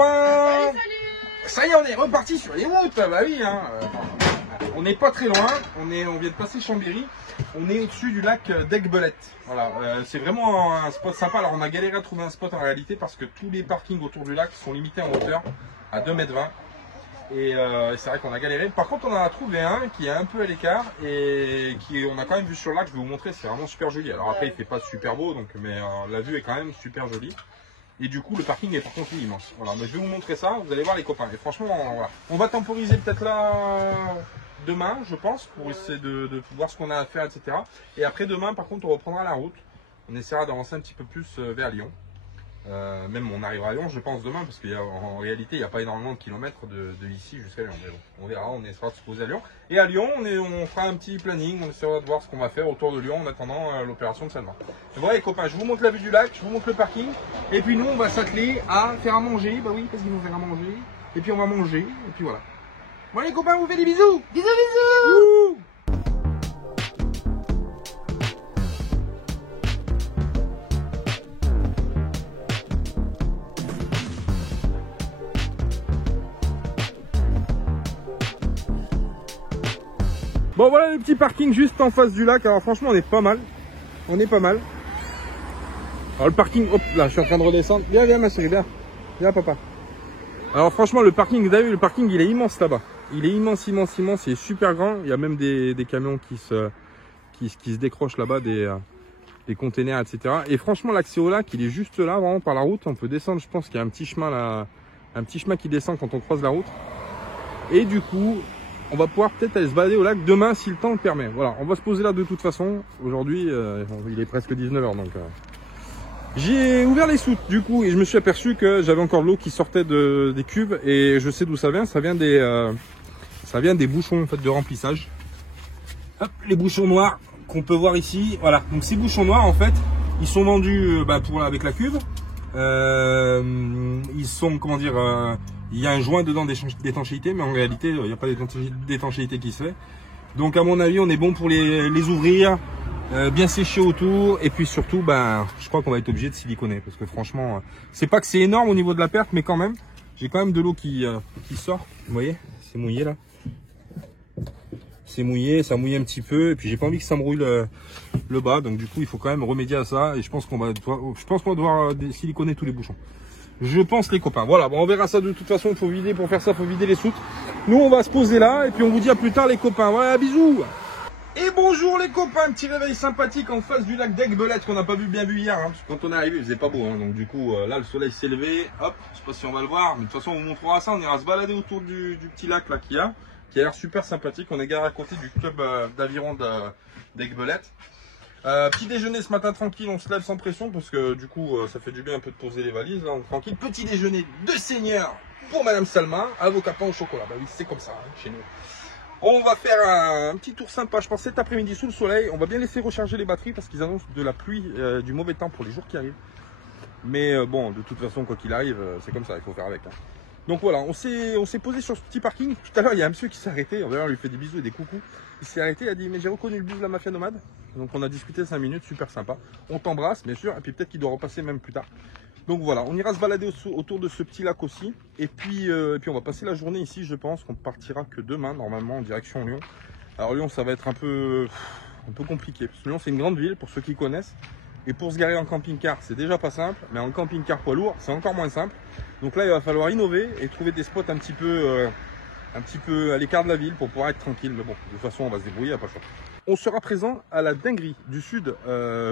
copains. Salut. Ça y est, on est reparti sur les routes. Bah oui, hein. On n'est pas très loin. On vient de passer Chambéry. On est au-dessus du lac d'Aiguebelette. Voilà, c'est vraiment un spot sympa. Alors on a galéré à trouver un spot en réalité parce que tous les parkings autour du lac sont limités en hauteur à 2,20 m. Et c'est vrai qu'on a galéré. Par contre, on en a trouvé un qui est un peu à l'écart et on a quand même vu sur le lac. Je vais vous montrer, c'est vraiment super joli. Alors après, il fait pas super beau, donc, mais la vue est quand même super jolie. Et du coup, le parking est par contre immense. Voilà, mais je vais vous montrer ça. Vous allez voir les copains. Et franchement, voilà. On va temporiser peut-être là demain, je pense, pour essayer de voir ce qu'on a à faire, etc. Et après demain, par contre, on reprendra la route. On essaiera d'avancer un petit peu plus vers Lyon. Même on arrivera à Lyon, je pense, demain, parce qu'en réalité, il n'y a pas énormément de kilomètres de ici jusqu'à Lyon. Mais bon, on verra, on essaiera de se poser à Lyon. Et à Lyon, on fera un petit planning, on essaiera de voir ce qu'on va faire autour de Lyon en attendant l'opération de Salma. Voilà les copains, je vous montre la vue du lac, je vous montre le parking. Et puis nous, on va s'atteler à faire à manger. Bah oui, parce qu'ils vont faire à manger. Et puis on va manger, et puis voilà. Bon les copains, on vous fait des bisous. Bisous, bisous. Ouh. Bon voilà le petit parking juste en face du lac. Alors franchement on est pas mal. On est pas mal. Alors le parking, hop là je suis en train de redescendre. Viens, viens ma chérie, viens. Viens papa. Alors franchement le parking, vous avez vu le parking il est immense là-bas. Il est immense, immense, immense, il est super grand. Il y a même des camions qui se décrochent là-bas, des containers, etc. Et franchement l'accès au lac il est juste là, vraiment par la route. On peut descendre, je pense qu'il y a un petit chemin là. Un petit chemin qui descend quand on croise la route. Et du coup, on va pouvoir peut-être aller se balader au lac demain si le temps le permet. Voilà, on va se poser là de toute façon. Aujourd'hui, il est presque 19 h donc... J'ai ouvert les soutes du coup et je me suis aperçu que j'avais encore de l'eau qui sortait des cuves et je sais d'où ça vient. Ça vient des bouchons en fait, de remplissage. Hop, les bouchons noirs qu'on peut voir ici. Voilà, donc ces bouchons noirs en fait, ils sont vendus avec la cuve. Ils sont, comment dire, il y a un joint dedans d'étanchéité, mais en réalité, il n'y a pas d'étanchéité qui se fait. Donc à mon avis, on est bon pour les ouvrir. Bien séché autour et puis surtout je crois qu'on va être obligé de siliconer parce que franchement c'est pas que c'est énorme au niveau de la perte mais quand même j'ai quand même de l'eau qui sort, vous voyez c'est mouillé là, c'est mouillé, ça mouille un petit peu et puis j'ai pas envie que ça me rouille le bas donc du coup il faut quand même remédier à ça et je pense qu'on va devoir siliconer tous les bouchons. Je pense les copains. Voilà, bon, on verra ça de toute façon, pour faire ça, il faut vider les soutes. Nous on va se poser là et puis on vous dit à plus tard les copains. Voilà, bisous. Et bonjour les copains, petit réveil sympathique en face du lac d'Aiguebelette qu'on n'a pas bien vu hier, hein, parce que quand on est arrivé il faisait pas beau, hein, donc du coup là le soleil s'est levé, hop, je sais pas si on va le voir, mais de toute façon on vous montrera ça, on ira se balader autour du petit lac là qui a l'air super sympathique, on est garé à côté du club d'aviron d'Aiguebelette. Petit déjeuner ce matin tranquille, on se lève sans pression parce que du coup ça fait du bien un peu de poser les valises, là on est tranquille. Petit déjeuner de seigneur pour Madame Salma, avocat pain au chocolat, bah oui c'est comme ça hein, chez nous. On va faire un petit tour sympa, je pense cet après-midi sous le soleil. On va bien laisser recharger les batteries parce qu'ils annoncent de la pluie, du mauvais temps pour les jours qui arrivent. Mais bon, de toute façon, quoi qu'il arrive, c'est comme ça, il faut faire avec. Hein. Donc voilà, on s'est posé sur ce petit parking. Tout à l'heure, il y a un monsieur qui s'est arrêté. D'ailleurs, on lui fait des bisous et des coucous. Il s'est arrêté, il a dit, mais j'ai reconnu le bus de la mafia nomade. Donc on a discuté 5 minutes, super sympa. On t'embrasse, bien sûr, et puis peut-être qu'il doit repasser même plus tard. Donc voilà, on ira se balader autour de ce petit lac aussi. Et puis on va passer la journée ici, je pense qu'on partira que demain, normalement, en direction Lyon. Alors Lyon, ça va être un peu compliqué. Parce que Lyon, c'est une grande ville, pour ceux qui connaissent. Et pour se garer en camping-car, c'est déjà pas simple. Mais en camping-car poids lourd, c'est encore moins simple. Donc là, il va falloir innover et trouver des spots un petit peu à l'écart de la ville pour pouvoir être tranquille. Mais bon, de toute façon, on va se débrouiller, il n'y a pas le choix. On sera présent à la dinguerie du sud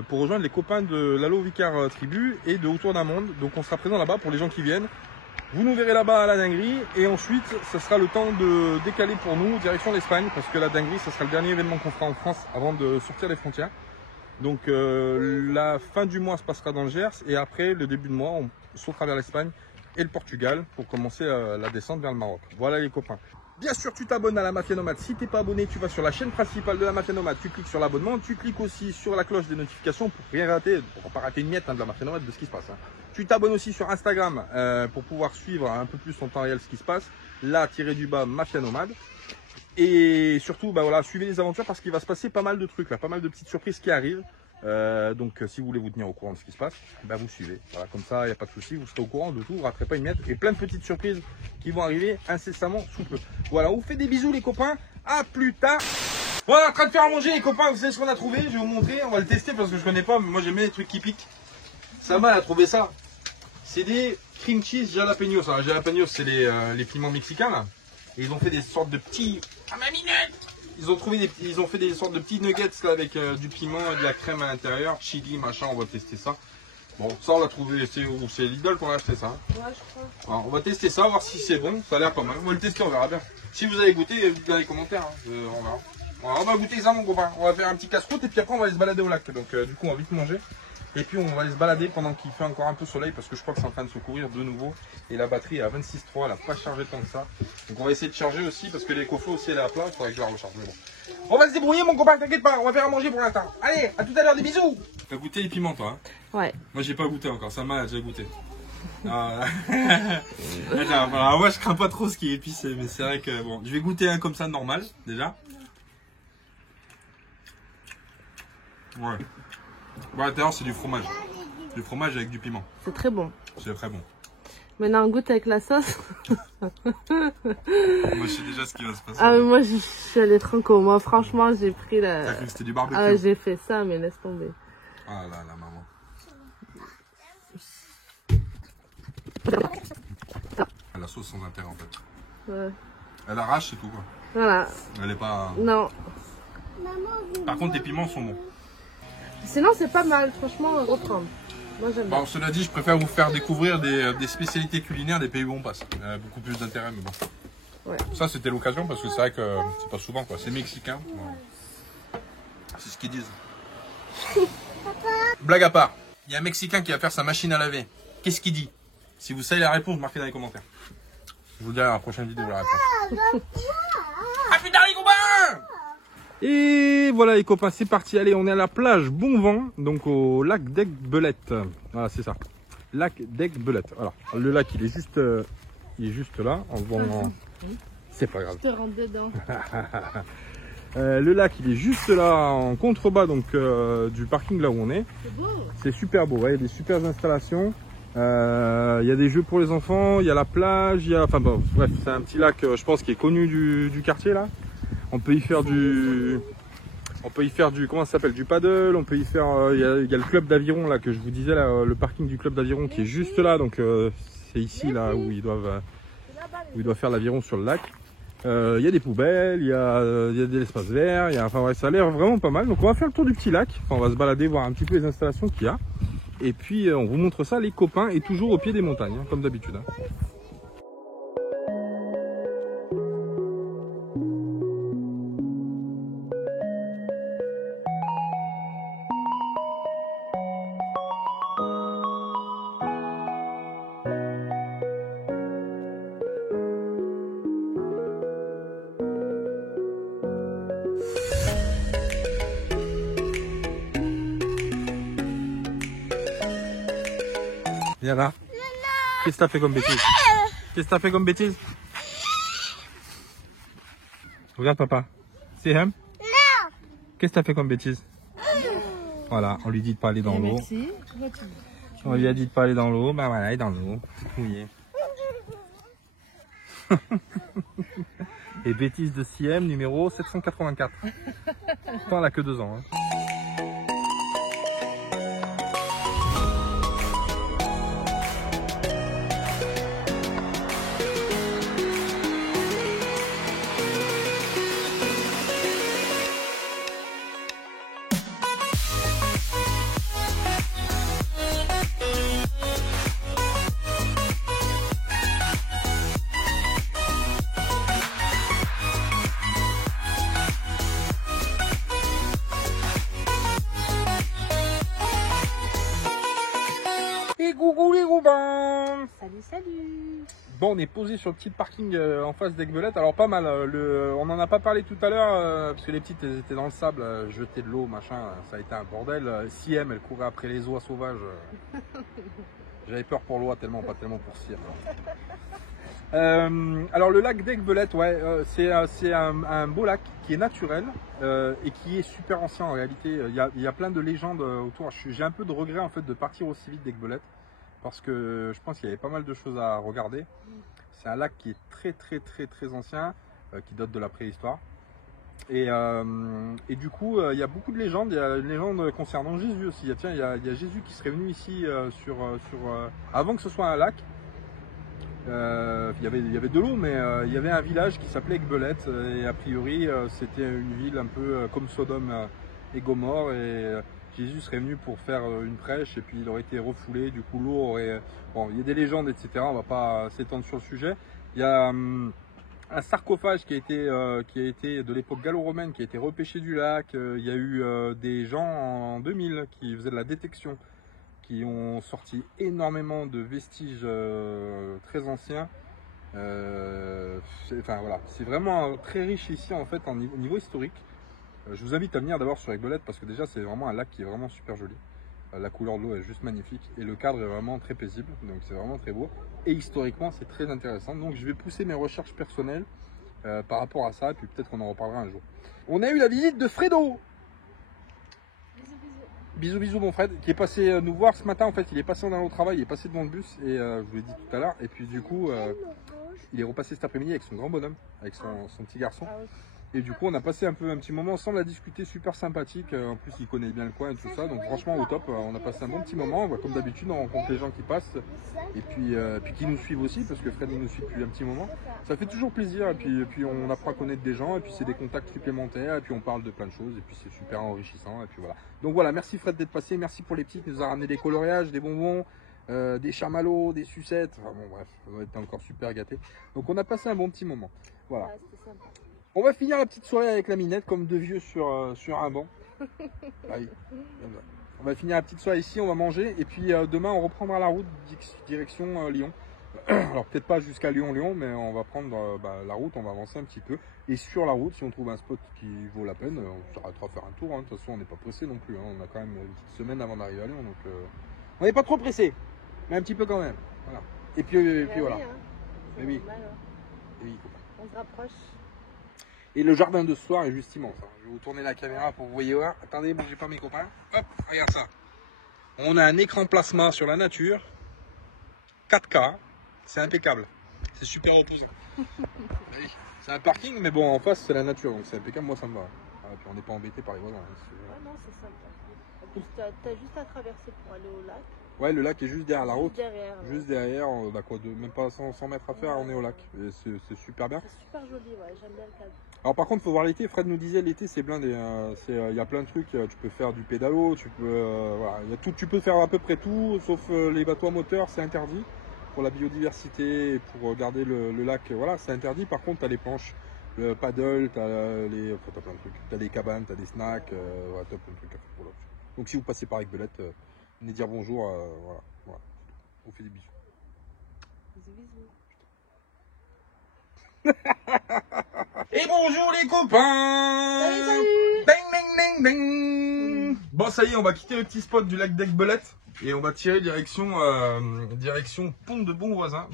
pour rejoindre les copains de Lalo Vicar Tribu et de Autour d'un Monde. Donc on sera présent là-bas pour les gens qui viennent. Vous nous verrez là-bas à la dinguerie et ensuite ce sera le temps de décaler pour nous direction l'Espagne parce que la dinguerie ce sera le dernier événement qu'on fera en France avant de sortir des frontières. Donc la fin du mois se passera dans le Gers et après le début de mois on sautera vers l'Espagne et le Portugal pour commencer la descente vers le Maroc. Voilà les copains. Bien sûr, tu t'abonnes à la Mafia Nomade. Si tu n'es pas abonné, tu vas sur la chaîne principale de la Mafia Nomade. Tu cliques sur l'abonnement. Tu cliques aussi sur la cloche des notifications pour rien rater, pour pas rater une miette de la Mafia Nomade de ce qui se passe. Hein. Tu t'abonnes aussi sur Instagram pour pouvoir suivre un peu plus en temps réel ce qui se passe. Là-du-bas Mafia Nomade. Et surtout, voilà, suivez les aventures parce qu'il va se passer pas mal de trucs, là, pas mal de petites surprises qui arrivent. Donc si vous voulez vous tenir au courant de ce qui se passe, bah, vous suivez. Voilà, comme ça, il n'y a pas de souci, vous serez au courant de tout, vous ne raterez pas une miette. Et plein de petites surprises qui vont arriver incessamment sous peu. Voilà, on vous fait des bisous les copains, à plus tard. On est en train de faire à manger les copains, vous savez ce qu'on a trouvé, je vais vous montrer, on va le tester parce que je connais pas, mais moi j'aime bien les trucs qui piquent. Sama a trouvé ça. C'est des cream cheese jalapenos. Alors, jalapenos, c'est les piments mexicains là. Et ils ont fait des sortes de petits. Ah ma minette! Ils ont fait des sortes de petits nuggets là, avec du piment et de la crème à l'intérieur, chili, machin. On va tester ça. Bon, ça on l'a trouvé. C'est Lidl qu'on a acheté ça. Hein. Ouais, je crois. Alors, on va tester ça, voir si c'est bon. Ça a l'air pas mal. On va le tester, on verra bien. Si vous avez goûté, dites-le dans les commentaires. Hein. On verra. Alors, on va goûter ça mon copain. On va faire un petit casse-croûte et puis après on va aller se balader au lac. Donc du coup on va vite manger. Et puis on va aller se balader pendant qu'il fait encore un peu soleil parce que je crois que c'est en train de se couvrir de nouveau. Et la batterie est à 26,3, elle n'a pas chargé tant que ça. Donc on va essayer de charger aussi parce que l'écoflow aussi elle est à plat, il faudrait que je la recharge. Mais bon. On va se débrouiller mon copain, t'inquiète pas, on va faire à manger pour l'instant. Allez, à tout à l'heure, des bisous. T'as goûté les piments toi hein? Ouais. Moi j'ai pas goûté encore, ça m'a déjà goûté. Alors, moi je crains pas trop ce qui est épicé, mais c'est vrai que bon, je vais goûter un comme ça normal déjà. Ouais. Ouais, d'ailleurs c'est du fromage. Du fromage avec du piment. C'est très bon. C'est très bon. Maintenant on goûte avec la sauce. Moi je sais déjà ce qui va se passer. Ah mais moi je suis allée tranquille. Moi franchement j'ai pris la... T'as cru que c'était du barbecue? Ah j'ai fait ça mais laisse tomber. Ah là là maman. La sauce sans intérêt en fait. Ouais. Elle arrache c'est tout quoi. Voilà. Elle est pas... Non. Par contre les piments sont bons. Sinon c'est pas mal, franchement reprendre. Moi j'aime bien. Bon, cela dit, je préfère vous faire découvrir des spécialités culinaires des pays où on passe. Beaucoup plus d'intérêt, mais bon. Ouais. Ça, c'était l'occasion parce que c'est vrai que c'est pas souvent, quoi. C'est mexicain. Bon. C'est ce qu'ils disent. Blague à part, il y a un Mexicain qui va faire sa machine à laver. Qu'est-ce qu'il dit? Si vous savez la réponse, marquez dans les commentaires. Je vous dirai dans la prochaine vidéo la réponse. À plus tard, les copains! Et voilà les copains, c'est parti. Allez, on est à la plage Bon Vent, donc au lac d'Aiguebelette. Voilà, c'est ça. Lac d'Aiguebelette. Alors, le lac, il est juste là. C'est pas grave. Je te rentre dedans. Le lac, il est juste là en contrebas donc du parking là où on est. C'est beau. C'est super beau. Ouais, il y a des super installations. Il y a des jeux pour les enfants. Il y a la plage. Il y a, enfin bon, bref, c'est un petit lac, je pense, qui est connu du quartier là. On peut y faire du comment ça s'appelle, du paddle. On peut y faire, il y a le club d'aviron là que je vous disais là, le parking du club d'aviron qui est juste là. Donc c'est ici là où ils doivent faire l'aviron sur le lac. Il y a des poubelles, il y a de l'espace vert, enfin ouais, ça a l'air vraiment pas mal. Donc on va faire le tour du petit lac. Enfin, on va se balader, voir un petit peu les installations qu'il y a. Et puis on vous montre ça les copains et toujours au pied des montagnes, hein, comme d'habitude. Hein. Viens là. Qu'est-ce que t'as fait comme bêtise? Qu'est-ce que t'as fait comme bêtise? Regarde papa. C'est him? Non. Qu'est-ce que t'as fait comme bêtise? Voilà, on lui dit de pas aller dans l'eau. Merci. On lui a dit de pas aller dans l'eau. Ben voilà, il est dans l'eau. Tout mouillé. Et bêtise de CM numéro 784. Pourtant elle a que 2 ans. Hein. Et coucou les copains! Salut, salut. Bon, on est posé sur le petit parking en face d'Aiguebelette. Alors pas mal, on n'en a pas parlé tout à l'heure parce que les petites elles étaient dans le sable, jetaient de l'eau, machin, ça a été un bordel. Siem, elle courait après les oies sauvages. J'avais peur pour l'oie tellement, pas tellement pour Siem. Alors le lac d'Aiguebelette, ouais, c'est un beau lac qui est naturel et qui est super ancien en réalité. Il y a plein de légendes autour. J'ai un peu de regret en fait de partir aussi vite d'Aiguebelette parce que je pense qu'il y avait pas mal de choses à regarder. C'est un lac qui est très ancien, qui date de la préhistoire. Et du coup, il y a beaucoup de légendes. Il y a une légende concernant Jésus aussi. Il y a Jésus qui serait venu ici avant que ce soit un lac. Il y avait de l'eau, mais il y avait un village qui s'appelait Aiguebelette et a priori c'était une ville un peu comme Sodome et Gomorrhe et Jésus serait venu pour faire une prêche et puis il aurait été refoulé, du coup l'eau aurait... Bon, il y a des légendes, etc. On va pas s'étendre sur le sujet. Il y a un sarcophage qui a été de l'époque gallo-romaine, qui a été repêché du lac. Il y a eu des gens en 2000 qui faisaient de la détection, qui ont sorti énormément de vestiges très anciens. Enfin voilà, c'est vraiment très riche ici en fait au niveau historique. Je vous invite à venir d'abord sur Aiguebelette parce que déjà c'est vraiment un lac qui est vraiment super joli. La couleur de l'eau est juste magnifique et le cadre est vraiment très paisible, donc c'est vraiment très beau. Et historiquement c'est très intéressant, donc je vais pousser mes recherches personnelles par rapport à ça et puis peut-être qu'on en reparlera un jour. On a eu la visite de Fredo. Bisous mon Fred, qui est passé nous voir ce matin en fait, il est passé en allant au travail, il est passé devant le bus et je vous l'ai dit tout à l'heure, et puis du coup il est repassé cet après-midi avec son grand bonhomme, avec son petit garçon. Et du coup on a passé un petit moment ensemble à discuter, super sympathique, en plus il connaît bien le coin et tout ça, donc franchement au top, on a passé un bon petit moment, comme d'habitude on rencontre les gens qui passent et puis qui nous suivent aussi, parce que Fred il nous suit depuis un petit moment, ça fait toujours plaisir et puis on apprend à connaître des gens et puis c'est des contacts supplémentaires et puis on parle de plein de choses et puis c'est super enrichissant et puis voilà. Donc voilà, merci Fred d'être passé, merci pour les petites, il nous a ramené des coloriages, des bonbons, des chamallows, des sucettes, enfin bon bref, on a été encore super gâtés, donc on a passé un bon petit moment, voilà. Ouais, c'était sympa. On va finir la petite soirée avec la minette comme deux vieux sur un banc. Allez, on va finir la petite soirée ici, on va manger et puis demain on reprendra la route direction Lyon. Alors peut-être pas jusqu'à Lyon, mais on va prendre la route, on va avancer un petit peu. Et sur la route, si on trouve un spot qui vaut la peine, on s'arrêtera faire un tour. Hein. De toute façon, on n'est pas pressé non plus. Hein. On a quand même une petite semaine avant d'arriver à Lyon, donc on n'est pas trop pressé, mais un petit peu quand même. Voilà. Et puis voilà. Oui, hein. Et oui. Normal, hein. Et oui. On se rapproche. Et le jardin de ce soir est juste immense. Je vais vous tourner la caméra pour que vous voyez voir. Attendez, bougez pas mes copains. Hop, regarde ça. On a un écran plasma sur la nature. 4K. C'est impeccable. C'est super opposé. C'est un parking, mais bon, en face, c'est la nature. Donc c'est impeccable, moi ça me va. Ah, puis on n'est pas embêté par les voisins. Ah non, c'est sympa. En plus, t'as juste à traverser pour aller au lac. Ouais, le lac est juste derrière la route. Juste derrière. On a quoi, même pas 100 mètres à faire, on est au lac. Et c'est super bien. C'est super joli, ouais, j'aime bien le cadre. Alors par contre, il faut voir l'été. Fred nous disait l'été c'est blindé. Il y a plein de trucs. Tu peux faire du pédalo, tu peux, voilà, y a tout, tu peux faire à peu près tout, sauf les bateaux à moteur, c'est interdit pour la biodiversité et pour garder le lac. Voilà, c'est interdit. Par contre, tu as les planches, le paddle, tu as t'as plein de trucs. Tu as des cabanes, tu as des snacks, voilà, tu as plein de trucs à faire. Voilà. Donc si vous passez par Aiguebelette, venez dire bonjour. Voilà. On fait des bisous. Bisous. Et bonjour les copains. Salut. Bang bang bang bang. Bon ça y est, on va quitter le petit spot du lac d'Aiguebelette et on va tirer direction Pont de Bonvoisin,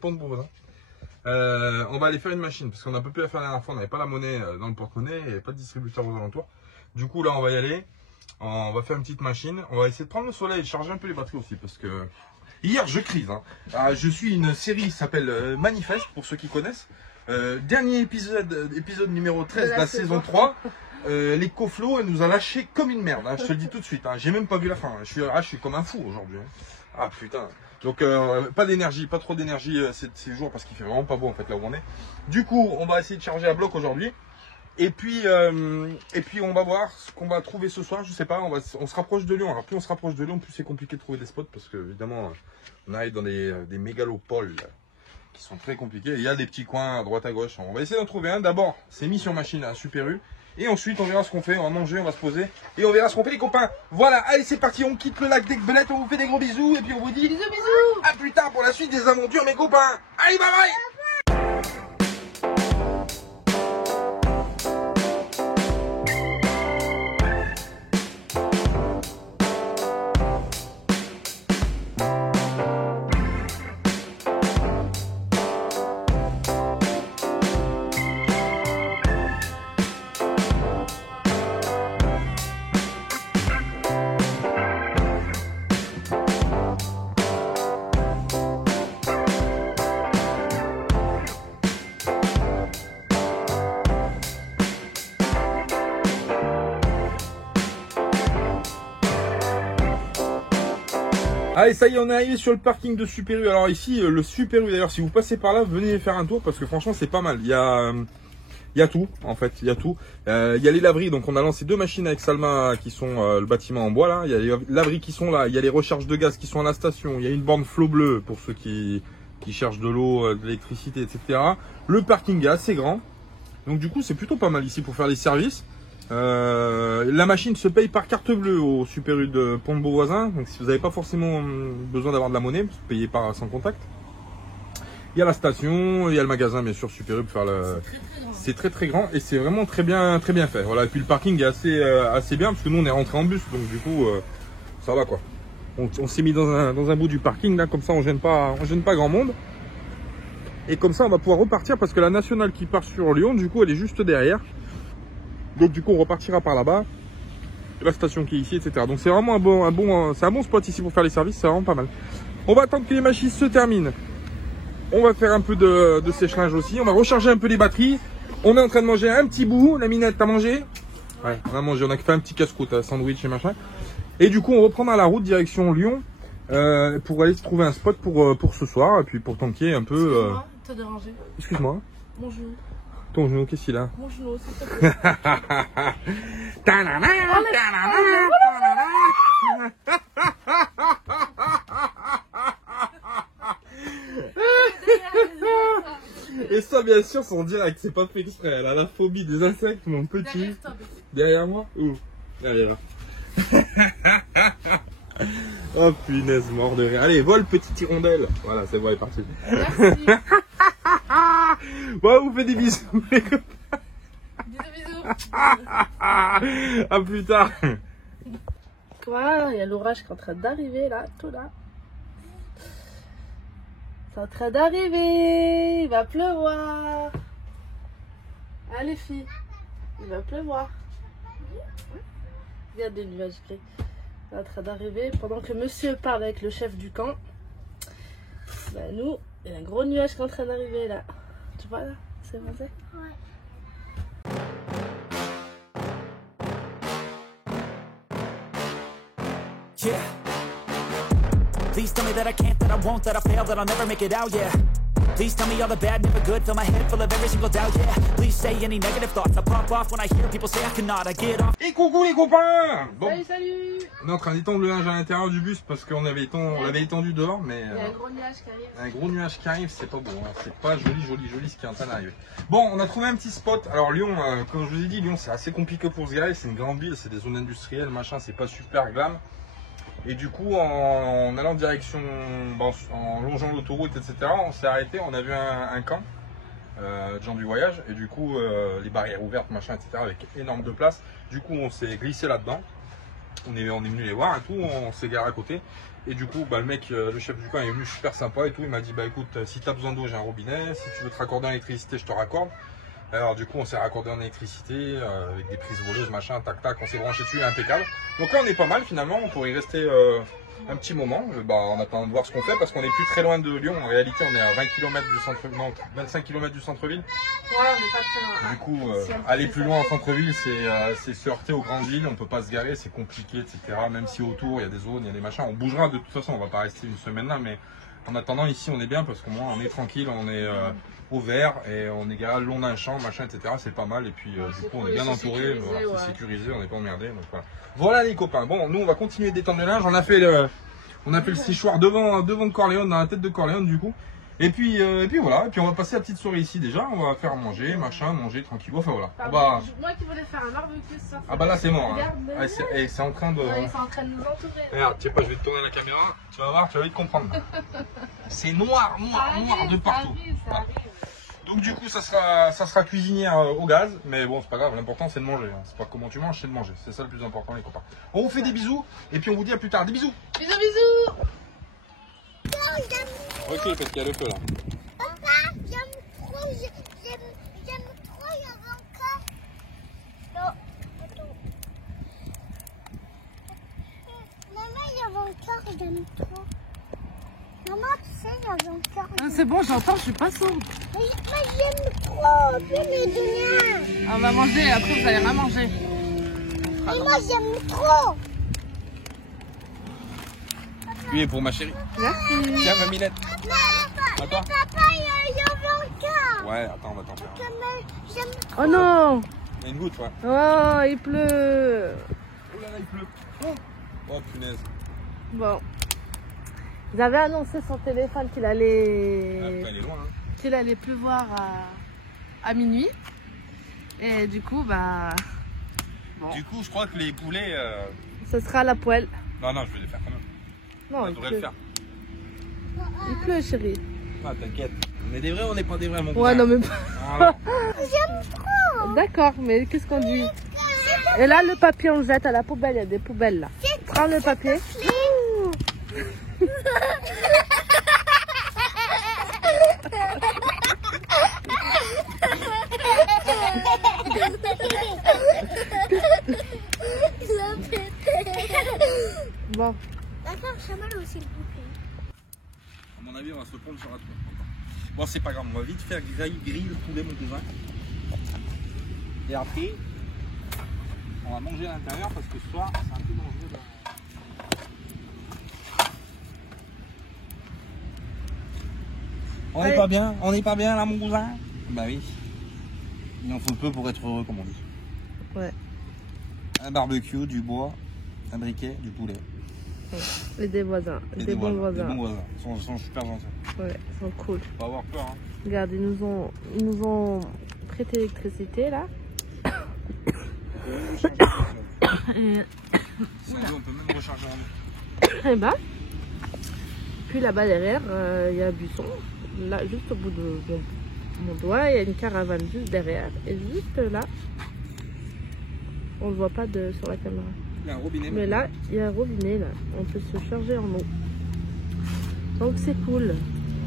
Pont de Bonvoisin. On va aller faire une machine parce qu'on a un peu plus à faire la dernière fois, on n'avait pas la monnaie dans le porte-monnaie et pas de distributeur aux alentours. Du coup là on va y aller, on va faire une petite machine, on va essayer de prendre le soleil et de charger un peu les batteries aussi parce que hier je crise. Hein. Je suis une série qui s'appelle Manifeste pour ceux qui connaissent. Dernier épisode numéro 13 de la saison 3. Les coflots, elle nous a lâché comme une merde, hein, je te le dis tout de suite. Hein, j'ai même pas vu la fin. Hein, je suis comme un fou aujourd'hui. Hein. Ah putain. Donc pas d'énergie, pas trop d'énergie ces jours parce qu'il fait vraiment pas beau en fait là où on est. Du coup, on va essayer de charger à bloc aujourd'hui. Et puis on va voir ce qu'on va trouver ce soir. Je sais pas. On se rapproche de Lyon. Alors plus on se rapproche de Lyon, plus c'est compliqué de trouver des spots parce que évidemment on arrive dans des mégalopoles qui sont très compliqués. Il y a des petits coins à droite à gauche. On va essayer d'en trouver un. D'abord, c'est mis sur machine à Super U. Et ensuite, on verra ce qu'on fait. On va manger, on va se poser. Et on verra ce qu'on fait, les copains. Voilà, allez, c'est parti. On quitte le lac d'Aiguebelette. On vous fait des gros bisous. Et puis on vous dit Bisous, bisous. à plus tard pour la suite des aventures, mes copains. Allez, bye bye. Allez, ça y est, on est arrivé sur le parking de Super U. Alors ici, le Super U, d'ailleurs, si vous passez par là, venez faire un tour parce que franchement, c'est pas mal. Il y a tout, en fait, il y a tout. Il y a les laveries, donc on a lancé 2 machines avec Salma qui sont le bâtiment en bois là. Il y a les laveries qui sont là, il y a les recharges de gaz qui sont à la station. Il y a une borne flot bleu pour ceux qui cherchent de l'eau, de l'électricité, etc. Le parking est assez grand. Donc du coup, c'est plutôt pas mal ici pour faire les services. La machine se paye par carte bleue au Super U de Pont de Beauvoisin. Donc si vous n'avez pas forcément besoin d'avoir de la monnaie, vous payez par sans contact. Il y a la station, il y a le magasin bien sûr Super U pour faire le. C'est très grand et c'est vraiment très bien fait. Voilà, et puis le parking est assez bien parce que nous on est rentré en bus, donc du coup ça va quoi. On s'est mis dans un bout du parking là, comme ça on gêne pas grand monde. Et comme ça on va pouvoir repartir parce que la nationale qui part sur Lyon, du coup elle est juste derrière. Donc du coup on repartira par là-bas. La station qui est ici, etc. Donc c'est vraiment un bon spot ici pour faire les services, c'est vraiment pas mal. On va attendre que les machines se terminent. On va faire un peu de sèche-linge aussi. On va recharger un peu les batteries. On est en train de manger un petit bout. La Minette, t'as mangé? Ouais, on a mangé. On a fait un petit casse-croûte, un sandwich et machin. Et du coup on reprendra la route direction Lyon pour aller se trouver un spot pour ce soir et puis pour tanker un peu. Excuse-moi, t'as dérangé. Excuse-moi. Mon genou. Ton genou, qu'est-ce qu'il a? Mon genou, s'il te plaît. Et ça, bien sûr, c'est en direct, c'est pas fait exprès. Elle a la phobie des insectes, mon petit. Derrière moi? Où? Derrière. Oh punaise, mort de rire. Allez, vole, petite hirondelle. Voilà, c'est bon, elle est partie. Merci. Ouais, vous faites des bisous, les copains. Bisous. À plus tard. Quoi? Il y a l'orage qui est en train d'arriver là, tout là. C'est en train d'arriver. Il va pleuvoir. Allez filles, il va pleuvoir. Regarde les nuages gris. C'est en train d'arriver pendant que monsieur parle avec le chef du camp. Bah nous, il y a un gros nuage qui est en train d'arriver là. Tu vois là? C'est français? Ouais. Yeah. Please tell me that I can't, that I won't, that I fail, that I'll never make it out, yeah. Please tell me all the bad, never good, fill my head full of every single doubt, yeah. Please say any negative thoughts, I pop off when I hear people say I cannot, I get off. Et coucou les copains. Bon. Salut. On est en train d'étendre le linge à l'intérieur du bus parce qu'on l'avait étendu dehors, mais Il y a un gros nuage qui arrive. un gros nuage qui arrive, c'est pas beau, hein. C'est pas joli ce qui est en train d'arriver. Bon, on a trouvé un petit spot. Alors Lyon, comme je vous ai dit, Lyon c'est assez compliqué pour se garer, c'est une grande ville, c'est des zones industrielles, machin, c'est pas super glam. Et du coup, en allant en direction, en longeant l'autoroute, etc., on s'est arrêté, on a vu un camp de gens du voyage, et du coup, les barrières ouvertes, machin, etc., avec énorme de place. Du coup, on s'est glissé là-dedans, on est venu les voir et tout, on s'est garé à côté. Et du coup, le mec, le chef du camp est venu super sympa et tout, il m'a dit, bah écoute, si tu as besoin d'eau, j'ai un robinet, si tu veux te raccorder en électricité, je te raccorde. Alors du coup on s'est raccordé en électricité avec des prises voleuses, machin, tac tac, on s'est branché dessus, impeccable. Donc là on est pas mal finalement, on pourrait y rester un petit moment, en attendant de voir ce qu'on fait parce qu'on est plus très loin de Lyon. En réalité on est à 20 km du centre, non, 25 km du centre-ville. Ouais, on n'est pas très loin. Du coup aller plus loin en centre-ville c'est se heurter aux grandes villes, on peut pas se garer, c'est compliqué, etc. Même si autour il y a des zones, il y a des machins, on bougera de toute façon, on va pas rester une semaine là, mais en attendant ici on est bien parce qu'au moins on est tranquille, on est au vert et on est garé le long d'un champ, machin, etc. C'est pas mal et puis du coup on est bien entouré, c'est sécurisé, on n'est pas emmerdé. Donc voilà. Voilà les copains. Bon, nous on va continuer d'étendre le linge. On a fait le séchoir devant Corleone, dans la tête de Corleone du coup. Et puis voilà. Et puis on va passer la petite soirée ici déjà. On va faire manger, machin, manger tranquille. Enfin voilà. Moi qui voulais faire un barbecue ce soir. Ah bah là c'est mort. Hein. C'est en train de. Ouais, ils sont en train de nous entourer. Regarde, tu sais pas, je vais te tourner la caméra. Tu vas voir, tu vas vite comprendre. C'est noir de partout. Ça arrive. Donc du coup ça sera cuisinière au gaz, mais bon c'est pas grave, l'important c'est de manger, hein. C'est pas comment tu manges, c'est de manger, c'est ça le plus important les copains. On vous fait des bisous et puis on vous dit à plus tard, des bisous. Bisous. Ok, parce qu'il y a le feu là. Papa, j'aime trop, il y avait encore. Non, attends. Maman, il y avait encore, j'aime trop. Maman, tu sais, il y avait encore. Ah, c'est bon, j'entends, je suis pas sourde. Mais j'aime trop, viens me donner. On va manger, après vous allez rien manger. Et moi, j'aime trop. Papa, Lui est pour ma chérie. Merci. Tiens, ma Minette. Attends. Papa, il y a encore. Ouais, attends, on va t'en faire. Oh non. Il y a une goutte, ouais. Oh, il pleut. Oh là là, il pleut. Oh punaise. Bon. Ils avaient annoncé sur le téléphone qu'il allait... Après, elle est loin. Hein. qu'il allait pleuvoir à minuit. Et du coup, bah... Bon. Du coup, je crois que les poulets... Ce sera à la poêle. Non, non, je vais les faire quand même. Non, On il devrait pleut. le faire. Il pleut, chérie. Ah, t'inquiète. On est des vrais ou on n'est pas des vrais, mon Ouais, cousin? non, mais... Voilà. D'accord, mais qu'est-ce qu'on dit? Et là, le papier, on le jette à la poubelle. Il y a des poubelles, là. Prends le papier. Bon. D'accord, Chamal aussi le bouquet. À mon avis, on va se prendre sur la tronche. Bon, c'est pas grave, on va vite faire griller le poulet, mon cousin. Et après, on va manger à l'intérieur parce que ce soir, c'est un peu dangereux. Là. On n'est pas bien? On n'est pas bien là, mon cousin? Bah oui. Il en faut peu pour être heureux, comme on dit. Ouais. Un barbecue, du bois, un briquet, du poulet. Et des voisins. Et des bons Des voisins. bons voisins. Ils sont super gentils. Ouais, ils sont cool. Faut pas avoir peur. Hein. Regarde, ils nous ont prêté l'électricité, là. Et... Si on veut, on peut même recharger en eau. Et bah. Puis là-bas derrière, il y a un buisson. Là, juste au bout de mon doigt, il y a une caravane juste derrière. Et juste là, on ne voit pas sur la caméra. Il y a un robinet. Mais là, il y a un robinet, là. On peut se charger en eau. Donc c'est cool.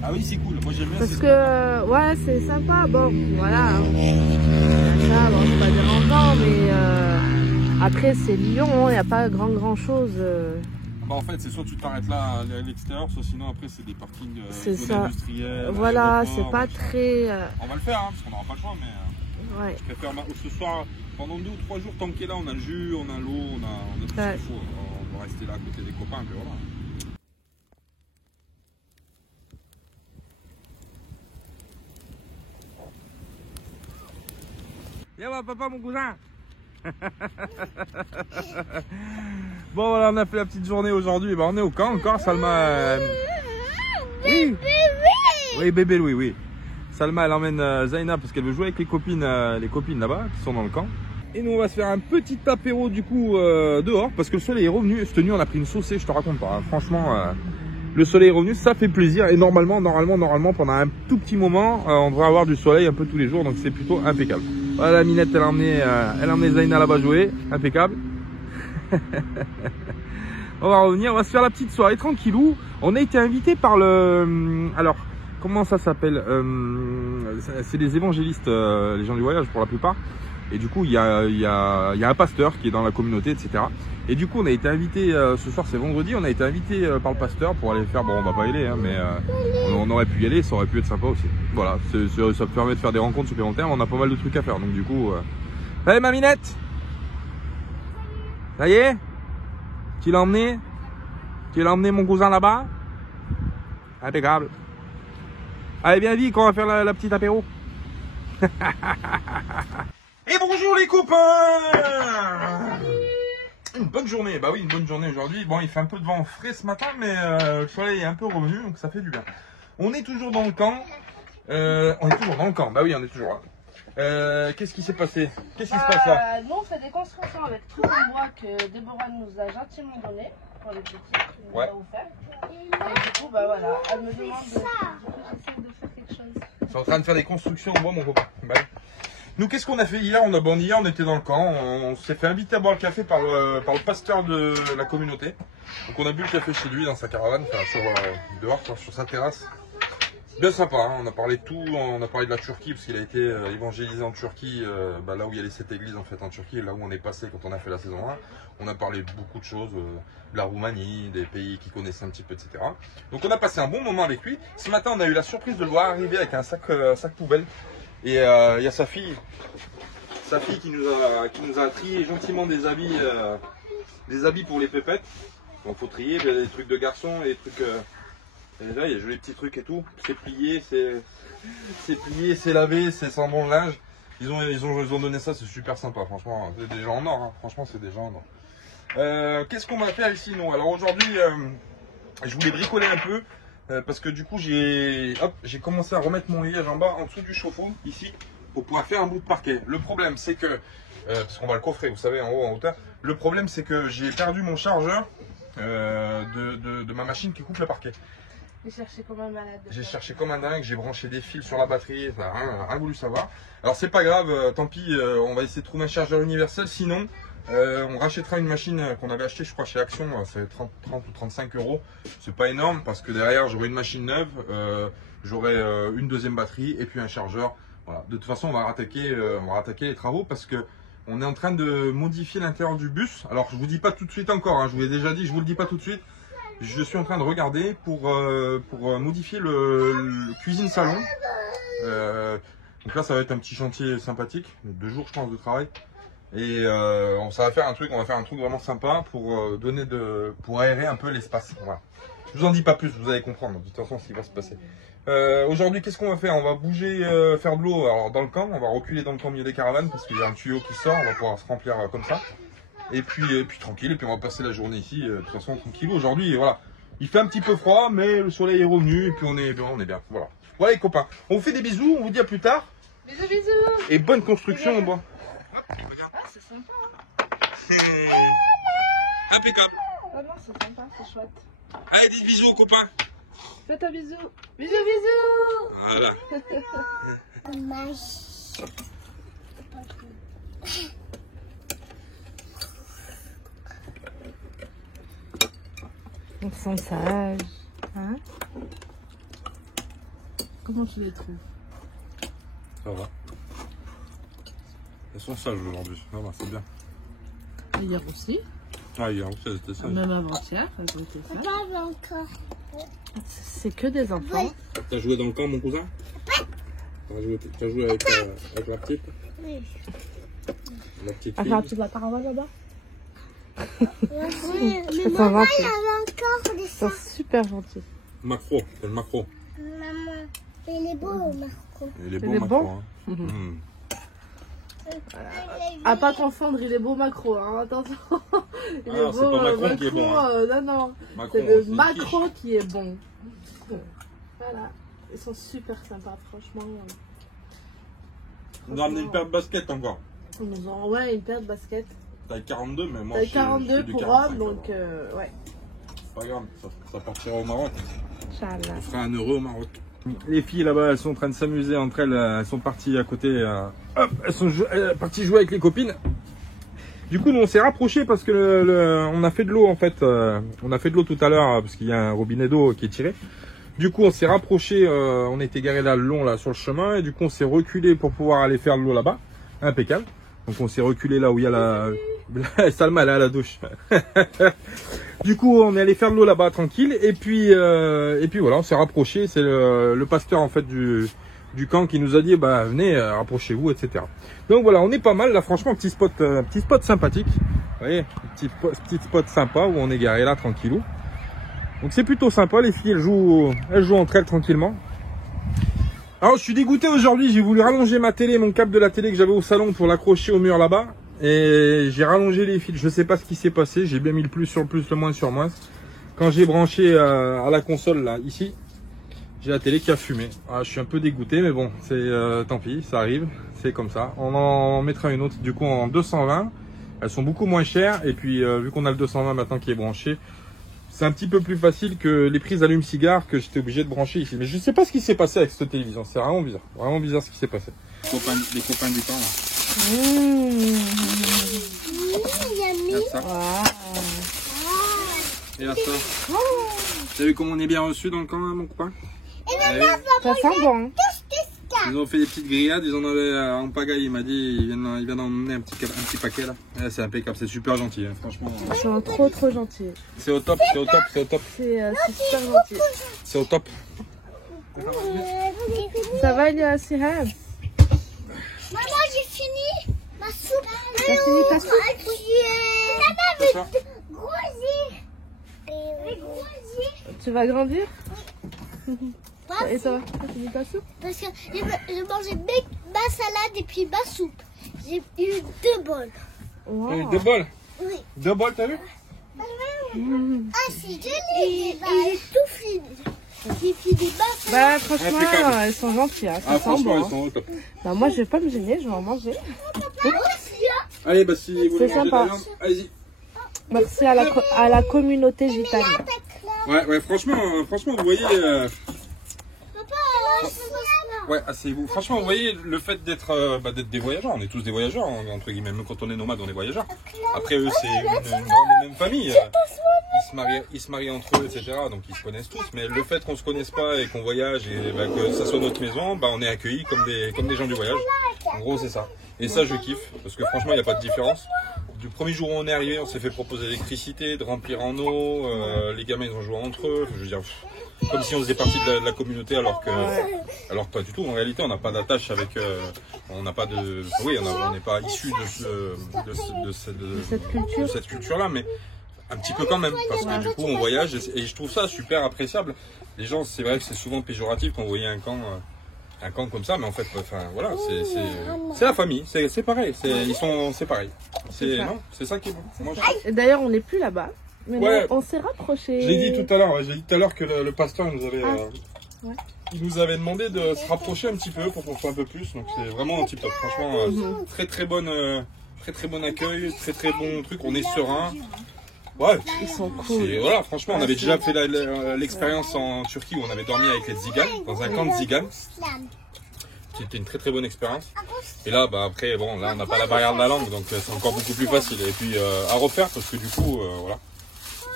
Ah oui, c'est cool. Moi j'aime bien. Parce que, ouais, c'est sympa. Bon, voilà. Ça, bon, c'est pas dérangeant, mais après, c'est Lyon. Il n'y a pas grand chose. Bah en fait, c'est soit tu t'arrêtes là à l'extérieur, soit sinon après c'est des parkings C'est zones ça. industrielles. Voilà, aéroports, c'est pas machin. très... On va le faire, hein, parce qu'on n'aura pas le choix, mais ouais. je préfère ce soir, pendant 2 ou 3 jours, tant qu'il est là, on a le jus, on a l'eau, on a tout ce Ouais. qu'il faut. On va rester là à côté des copains, puis voilà. Viens voir papa, mon cousin. Bon voilà, on a fait la petite journée aujourd'hui. On est au camp encore, Salma. Oui. Oui, bébé Louis, oui. Salma, elle emmène Zaina parce qu'elle veut jouer avec les copines là-bas qui sont dans le camp. Et nous, on va se faire un petit apéro du coup dehors parce que le soleil est revenu. Cette nuit, on a pris une saucée, je te raconte pas. Hein. Franchement, le soleil est revenu, ça fait plaisir. Et normalement, pendant un tout petit moment, on devrait avoir du soleil un peu tous les jours, donc c'est plutôt impeccable. Voilà, la Minette, elle a emmené Zaina là-bas jouer, impeccable. On va revenir, on va se faire la petite soirée tranquillou. On a été invité par le... Alors, comment ça s'appelle? C'est des évangélistes, les gens du voyage pour la plupart. Et du coup, il y a un pasteur qui est dans la communauté, etc. Et du coup, on a été invité, ce soir c'est vendredi, on a été invité par le pasteur pour aller faire, bon on va pas y aller, hein, mais on aurait pu y aller, ça aurait pu être sympa aussi. Voilà, ça permet de faire des rencontres supplémentaires, mais on a pas mal de trucs à faire, donc du coup... Allez ma Minette, ça y est? Tu l'as emmené mon cousin là-bas? Impeccable. Allez bien vite, qu'on va faire la petite apéro. Et bonjour les copains! Une bonne journée, bah oui, une bonne journée aujourd'hui. Bon, il fait un peu de vent frais ce matin, mais le soleil est un peu revenu, donc ça fait du bien. On est toujours dans le camp. Bah oui, on est toujours là. Qu'est-ce qui s'est passé? Qu'est-ce qui se passe là? Nous, on fait des constructions avec tout le bois que Déborah nous a gentiment donné pour les petits. Ouais. Et du coup, bah voilà, elle me demande du coup, j'essaie de faire quelque chose. C'est en train de faire des constructions au bois, mon copain. Bah oui. Nous, qu'est-ce qu'on a fait hier? Hier, on était dans le camp. On s'est fait inviter à boire le café par le pasteur de la communauté. Donc, on a bu le café chez lui, dans sa caravane, enfin, dehors, sur sa terrasse. Bien sympa, hein. On a parlé de tout. On a parlé de la Turquie, parce qu'il a été évangélisé en Turquie, là où il y a les 7 églises en fait en Turquie, là où on est passé quand on a fait la saison 1. On a parlé de beaucoup de choses, de la Roumanie, des pays qu'il connaissait un petit peu, etc. Donc, on a passé un bon moment avec lui. Ce matin, on a eu la surprise de le voir arriver avec un sac poubelle. Et il y a sa fille qui nous a trié gentiment des habits pour les pépettes. Donc faut trier, il y a des trucs de garçons et des trucs. Et là, il y a des petits trucs et tout. C'est plié, c'est lavé, c'est sans bon linge. Ils ont donné ça, c'est super sympa, franchement. C'est des gens en or, hein. Franchement, c'est des gens en or. Qu'est-ce qu'on va faire ici, non? Alors aujourd'hui, je voulais bricoler un peu. Parce que du coup, j'ai commencé à remettre mon liège en bas, en dessous du chauffe-eau, ici, pour pouvoir faire un bout de parquet. Le problème, c'est que, parce qu'on va le coffrer, vous savez, en haut, en hauteur. Le problème, c'est que j'ai perdu mon chargeur de ma machine qui coupe le parquet. J'ai cherché comme un malade. J'ai cherché comme un dingue, j'ai branché des fils sur la batterie, ça n'a rien voulu savoir. Alors c'est pas grave, tant pis, on va essayer de trouver un chargeur universel, sinon on rachètera une machine qu'on avait achetée, je crois, chez Action, c'est 30 ou 35 euros. C'est pas énorme parce que derrière j'aurai une machine neuve, j'aurai une deuxième batterie et puis un chargeur. Voilà. De toute façon, on va rattaquer les travaux parce que on est en train de modifier l'intérieur du bus. Alors je vous dis pas tout de suite encore, hein, je vous l'ai déjà dit, je vous le dis pas tout de suite. Je suis en train de regarder pour modifier le cuisine-salon. Donc là, ça va être un petit chantier sympathique, 2 jours, je pense, de travail. Et ça va faire un truc, on va faire un truc vraiment sympa pour aérer un peu l'espace. Voilà. Je vous en dis pas plus, vous allez comprendre de toute façon ce qui va se passer. Aujourd'hui, qu'est-ce qu'on va faire? On va bouger, faire de l'eau dans le camp. On va reculer dans le camp au milieu des caravanes parce qu'il y a un tuyau qui sort. On va pouvoir se remplir comme ça. Et puis tranquille, et puis on va passer la journée ici, de toute façon tranquille. Aujourd'hui, voilà, il fait un petit peu froid, mais le soleil est revenu, et puis on est bien, voilà. Voilà les copains, on vous fait des bisous, on vous dit à plus tard. Bisous, bisous. Et bonne construction en bois. Ah, c'est sympa. Impeccable. Ah non, c'est sympa, c'est chouette. Allez, dites bisous aux copains. Faites un bisou. Bisous, bisous. Voilà. Ils sont sages. Hein? Comment tu les trouves? Ça va. Elles sont sages aujourd'hui, ça va, c'est bien. Hier aussi. Ah, hier aussi, elles étaient sages. Même avant-hier, elles ont été sages. Pas encore. C'est que des enfants. T'as joué dans le camp, mon cousin? T'as joué avec la petite? Oui. La petite Ah, fille? la petite la caravane là-bas? Mais Ça va, maman, c'est- il y avait encore des ça. C'est super gentil. Macro, c'est le macro. Maman, il est beau, Marco. Il est Il beau, est macro. bon. Hein. Mhm. À pas confondre, il est beau macro, hein, attention. Il Ah, c'est pas Macron qui est bon, hein. Non, non. Macron, C'est le une macro quiche. qui est bon. Voilà. Ils sont super sympas, franchement. On a ramené une paire de baskets encore. Ils nous ont, ouais, une paire de baskets. Taille 42, mais moi Taille je 42 suis du pour 45, hommes, donc alors. ouais. C'est pas grave, ça partira au Maroc. Inch'Allah. On fera un heureux au Maroc. Les filles là-bas, elles sont en train de s'amuser entre elles. Elles sont parties à côté. Hop, elles sont parties jouer avec les copines. Du coup, nous on s'est rapprochés parce que on a fait de l'eau en fait. On a fait de l'eau tout à l'heure parce qu'il y a un robinet d'eau qui est tiré. Du coup, on s'est rapprochés. On était garés là le long là sur le chemin et du coup on s'est reculé pour pouvoir aller faire de l'eau là-bas. Impeccable. Donc on s'est reculé là où il y a la Salma elle est à la douche. Du coup, on est allé faire de l'eau là-bas tranquille et puis voilà, on s'est rapproché. C'est le pasteur en fait du camp qui nous a dit bah venez, rapprochez-vous, etc. Donc voilà, on est pas mal là, franchement, petit spot sympathique. Vous voyez, petit spot sympa où on est garé là tranquillou. Donc c'est plutôt sympa, les filles elles jouent entre elles tranquillement. Alors je suis dégoûté aujourd'hui, j'ai voulu rallonger ma télé, mon câble de la télé que j'avais au salon pour l'accrocher au mur là-bas. Et j'ai rallongé les fils, je sais pas ce qui s'est passé, j'ai bien mis le plus sur le plus, le moins sur le moins. Quand j'ai branché à la console là, ici, j'ai la télé qui a fumé. Ah, je suis un peu dégoûté, mais bon, c'est tant pis, ça arrive, c'est comme ça. On en mettra une autre du coup en 220, elles sont beaucoup moins chères. Et puis vu qu'on a le 220 maintenant qui est branché, c'est un petit peu plus facile que les prises allume-cigare que j'étais obligé de brancher ici. Mais je sais pas ce qui s'est passé avec cette télévision, c'est vraiment bizarre ce qui s'est passé. Les copains du temps là. Regarde ça. Regarde ça. T'as vu comment on est bien reçu dans le camp, hein, mon copain? Ça sent bon. Ils ont fait des petites grillades, ils en avaient en pagaille, il m'a dit, il vient d'en emmener un petit paquet là. C'est impeccable, c'est super gentil, hein, franchement. Ils sont trop gentils. C'est au top. C'est super gentil. C'est au top. Ça va, il y a Sihab? Maman, j'ai fini ma soupe. T'as fini ta soupe? Maman veut grossir. tu vas grandir? Pas Et toi, tu dis pas soupe? Parce que je mangeais ma salade et puis ma soupe. J'ai eu 2 bols. Wow. 2 bols. Oui. 2 bols, t'as vu? Ah, c'est joli. Et j'ai tout fini. J'ai fini ma salade. Bah franchement, Impeccable. elles sont gentilles, hein. Ça Ah, sent franchement, bon. ils sont au top. Bah moi je vais pas me gêner, je vais en manger. Allez, bah si vous voulez C'est manger de sympa. la viande, allez-y. Merci à la communauté gitane. Ouais, franchement, vous voyez... Papa, je veux pas. Ouais, asseyez-vous. Franchement, vous voyez, le fait d'être des voyageurs, on est tous des voyageurs, entre guillemets, même quand on est nomade, on est voyageurs. Après, eux, c'est une grande même famille. Ils se marient entre eux, etc. Donc, ils se connaissent tous. Mais le fait qu'on se connaisse pas et qu'on voyage et bah, que ça soit notre maison, bah, on est accueillis comme des gens du voyage. En gros, c'est ça. Et ça, je kiffe, parce que franchement, il n'y a pas de différence. Du premier jour où on est arrivé, on s'est fait proposer l'électricité, de remplir en eau. Les gamins, ils ont joué entre eux. Je veux dire, comme si on faisait partie de la communauté, alors que pas du tout. En réalité, on n'a pas d'attache avec. On n'a pas de. Oui, on n'est pas issu de cette culture-là, mais un petit peu quand même, parce que du coup, on voyage et je trouve ça super appréciable. Les gens, c'est vrai que c'est souvent péjoratif quand on voyait un camp comme ça, mais en fait, enfin voilà, c'est la famille, c'est pareil, c'est pareil. C'est ça qui est bon. Moi, Et d'ailleurs on n'est plus là-bas, mais Ouais. on s'est rapprochés. je l'ai dit tout à l'heure que le pasteur nous avait, Ouais. il nous avait demandé de se rapprocher un petit peu pour qu'on soit un peu plus, donc c'est vraiment un tip top. Franchement, très bon accueil, très bon truc, on est serein. Ouais, Ils sont cool. voilà, franchement, on avait déjà fait l'expérience en Turquie où on avait dormi avec les Tziganes, dans un camp de Tziganes. C'était une très bonne expérience. Et là, bah après, bon, là, on n'a pas la barrière de la langue, donc c'est encore beaucoup plus facile. Et puis à refaire, parce que du coup, voilà,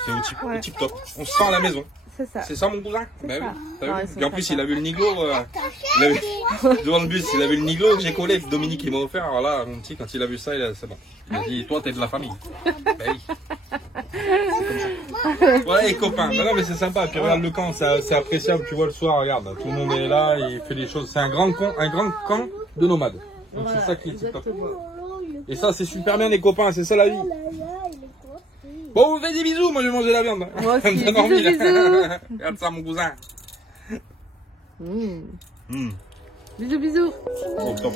c'est au tip top. On se sent à la maison. C'est ça. C'est ça, mon cousin? Bah ça. oui, t'as Ah, vu. ils sont Et en plus, sympas. il a vu le niglo. Devant le bus, il a vu le niglo que j'ai collé, que Dominique il m'a offert. Alors là, mon petit, quand il a vu ça, c'est bon. Il a dit, toi, t'es de la famille. Bah oui. Ouais, les copains. Bah non, mais c'est sympa. Puis regarde le camp, c'est appréciable. Tu vois, le soir, regarde, tout le monde est là, il fait des choses. C'est un grand camp de nomades. Donc Voilà, c'est ça qui est top. exactement. Et ça, c'est super bien, les copains. C'est ça la vie. Bon, vous faites des bisous. Moi, je vais manger la viande. Moi aussi. Ça me donne envie, là. Bisous. Regarde ça, mon cousin. Bisous, bisous. Oh, top.